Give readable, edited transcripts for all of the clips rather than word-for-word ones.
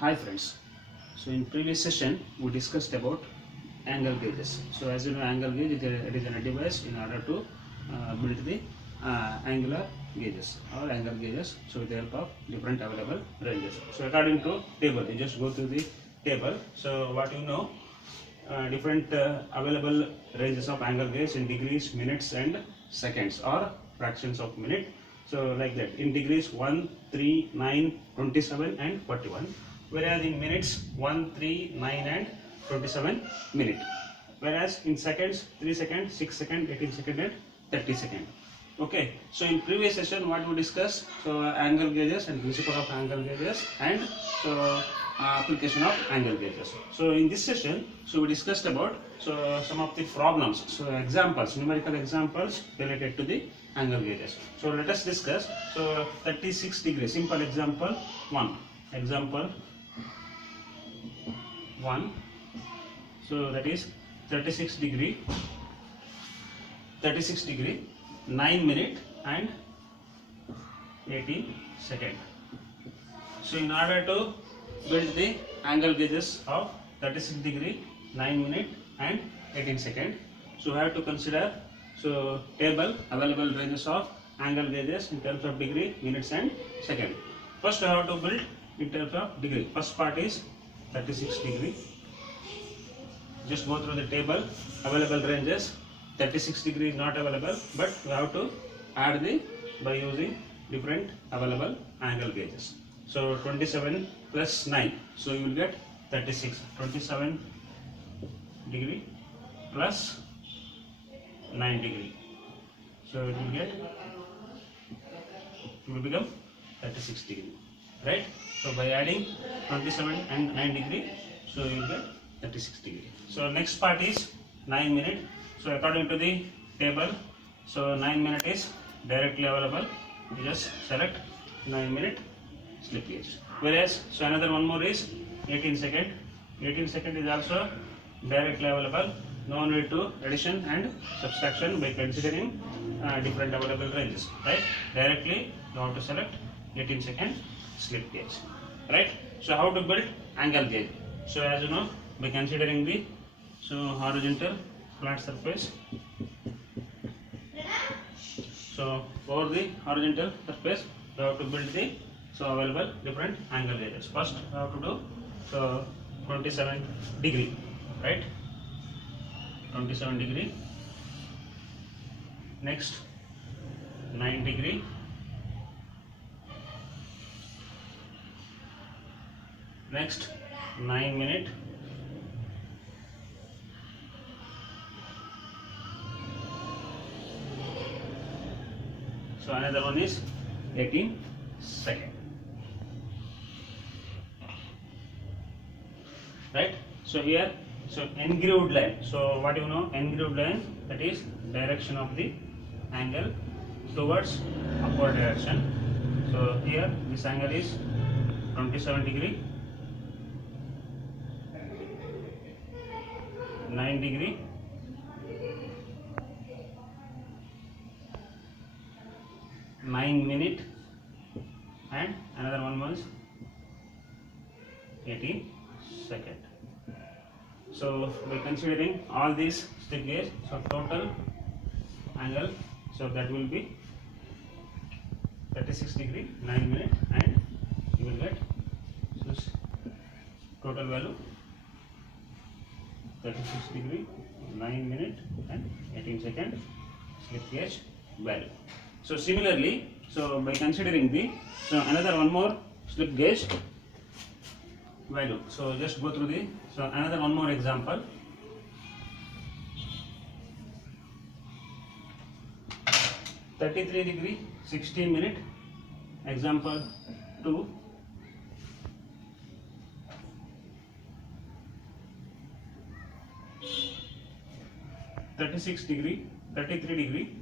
Hi friends. So in previous session we discussed about angle gauges. So as you know, angle gauge it is a device in order to build the angular gauges or angle gauges. So with the help of different available ranges. So according to table, you just go through the table. So what you know, different available ranges of angle gauge in degrees, minutes, and seconds or fractions of minute. So like that, in degrees 1, 3, 9, 27 and 41, whereas in minutes 1, 3, 9 and 27 minute, whereas in seconds 3 seconds, 6 seconds, 18 seconds and 30 seconds. Okay, so in previous session what we discussed, so angle gauges and principle of angle gauges and so application of angle gauges. So in this session, so we discussed about some of the problems, so examples, numerical examples related to the angle gauges. So let us discuss. So 36 degrees, simple example 1. Example 1. So that is 36 degree, 9 minute and 18 second. So in order to build the angle gauges of 36 degree, 9 minute and 18 second, so we have to consider so table available ranges of angle gauges in terms of degree, minutes and second. First we have to build in terms of degree. First part is 36 degree. Just go through the table available ranges. 36 degree is not available, but we have to add the by using different available angle gauges. So 27 plus 9, so you will get 36. 27 degree plus 9 degree, so it will become 36 degree, right? So by adding 27 and 9 degree, so you will get 36 degree. So next part is 9 minute. So according to the table, so 9 minute is directly available. You just select 9 minute slip gauge. Whereas so another one more is 18 second. 18 second is also directly available. No need to addition and subtraction by considering different available ranges, right? Directly you have to select 18 second slip gauge, right? So how to build angle gauge? So as you know, by considering the horizontal flat surface, so over the horizontal surface we have to build the available different angle gauges. First we have to do 27 degree, right? 27 degree. Next 9 degree. Next 9 minute. So another one is 18 second, right? So here, so engrooved line. So what you know, engrooved line, that is direction of the angle towards upward direction. So here this angle is 27 degree, 9 degree, 9 minute, and another one was 18 second. So by considering all these slip gauge, so total angle, so that will be 36 degree, 9 minute, and you will get so total value 36 degree, 9 minute and 18 second slip gauge value. So similarly, so by considering the another one more slip gauge value, so just go through the another one more example. (33 degree, 16 minute). Example 2. (36 degree, 33 degree).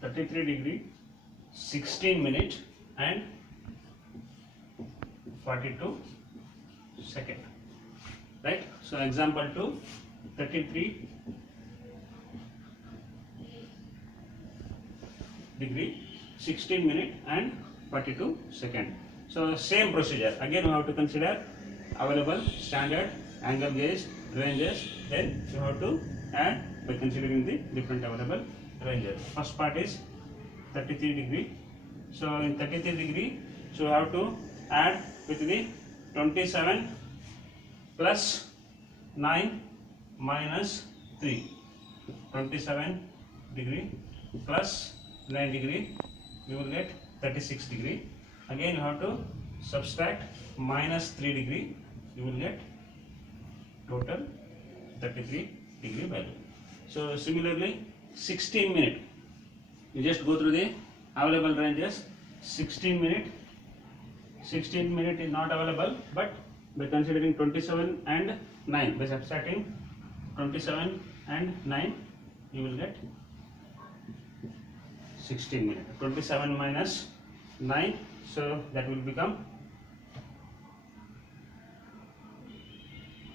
(33 degree, 16 minute and 42 second, right? So example 2, 33 degree, 16 minute and 42 second. So same procedure. Again we have to consider available standard angle gauge ranges. Then you have to add by considering the different available ranges. First part is 33 degree. So in 33 degree, so you have to add with the 27 plus 9 minus 3. 27 degree plus 9 degree, you will get 36 degree. Again you have to subtract minus 3 degree, you will get total 33 degree value. So similarly 16 minute, you just go through the available ranges. 16 minute is not available, but by considering 27 and 9, by subtracting 27 and 9, you will get 16 minute. 27 minus 9, so that will become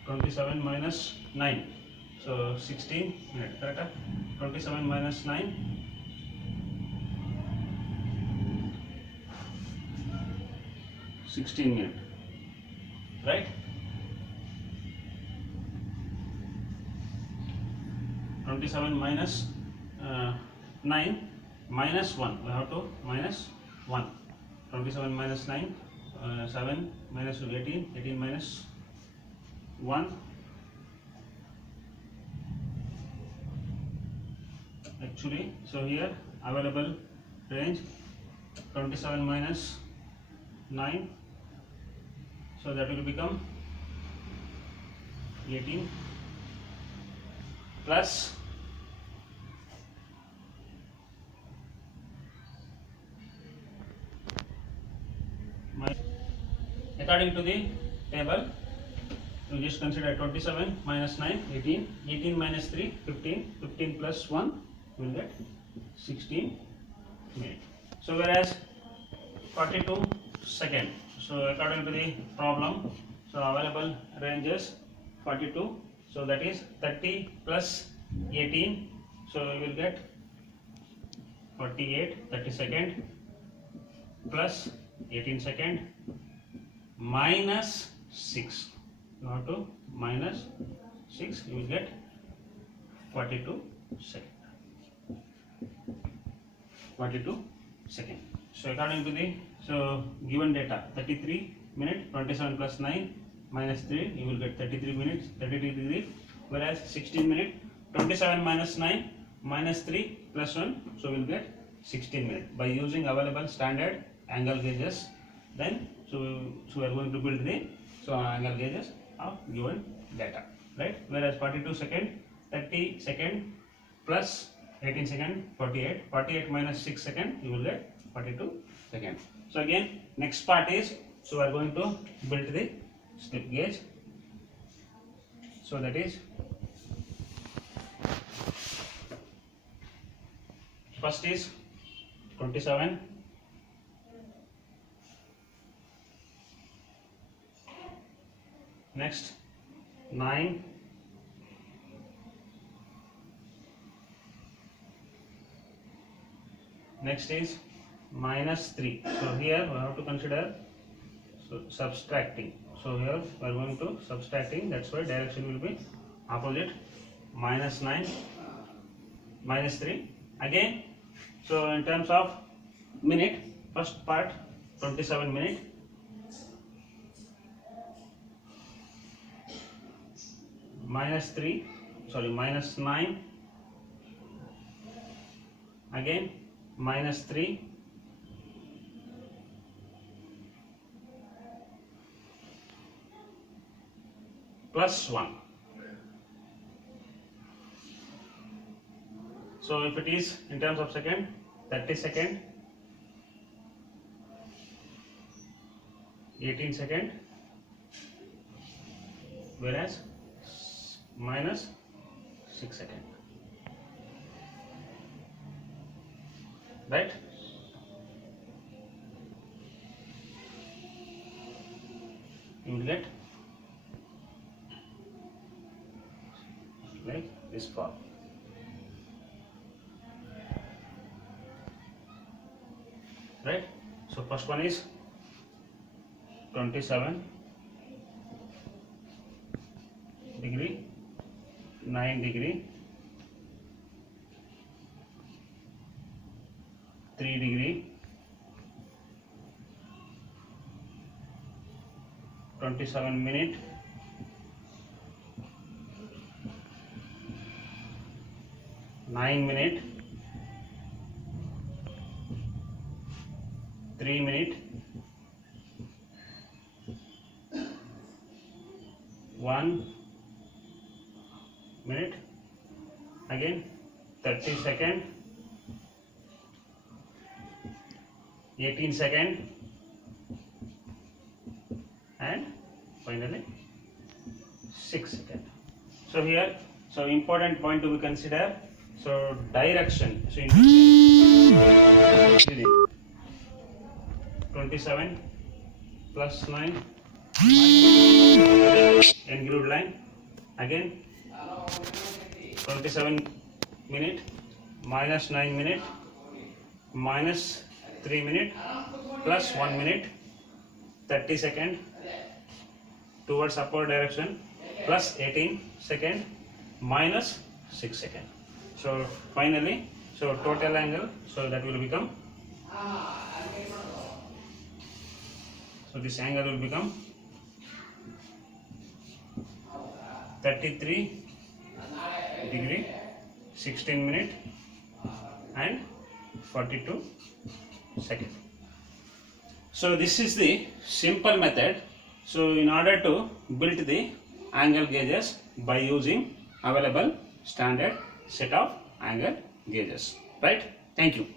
27 minus 9, so 16 minute, correct? 27 minus 9, 16 minute, right? 27 minus 9 minus 1, we have to minus 1. 27 minus 9, 7 minus 18, 18 minus 1, actually, so here available range 27 minus 9, so that will become 18 plus according to the table, you just consider 27 minus 9, 18, 18 minus 3, 15, 15 plus 1, you will get 16 minute. So whereas 42 second, so according to the problem, so available ranges 42, so that is 30 plus 18, so you will get 48, 30 second plus 18 second minus 6, you have to minus 6, you will get 42 second. 42 second. So according to the given data, 33 minute, 27 plus 9 minus 3, you will get 33 minutes, 33 degree. Whereas 16 minute, 27 minus 9 minus 3 plus 1, so we will get 16 minutes. By using available standard angle gauges, then so we are going to build the angle gauges of given data, right? Whereas 42 second, 30 second plus 18 second, 48, 48 minus 6 second, you will get 42 second. So again, next part is, so we are going to build the slip gauge. So that is, first is 27, next 9, next is minus 3. So here we have to consider subtracting. So here we are going to subtracting, that's why direction will be opposite. Minus 9, minus 3. Again, so in terms of minute, first part 27 minute, minus 3, sorry, minus 9, again minus 3, plus 1. So if it is in terms of second, 30 second, 18 second, whereas minus 6 second, right? You will get like this form. Right? So first one is 27 degree, 9 degree, 3 degree, 27 minute, 9 minute, 3 minute, 1 minute, again 30 second, 18 second, and finally 6 second. So here, so important point to be consider. So direction. So in 27 plus 9 engraved line, again 27 minute minus 9 minute minus 3 minute plus 1 minute, 30 second towards upward direction plus 18 second minus 6 second. So finally, so total angle, so that will become, so this angle will become 33 degree, 16 minute and 42 second. So this is the simple method. So in order to build the angle gauges by using available standard set of angle gauges, right? Thank you.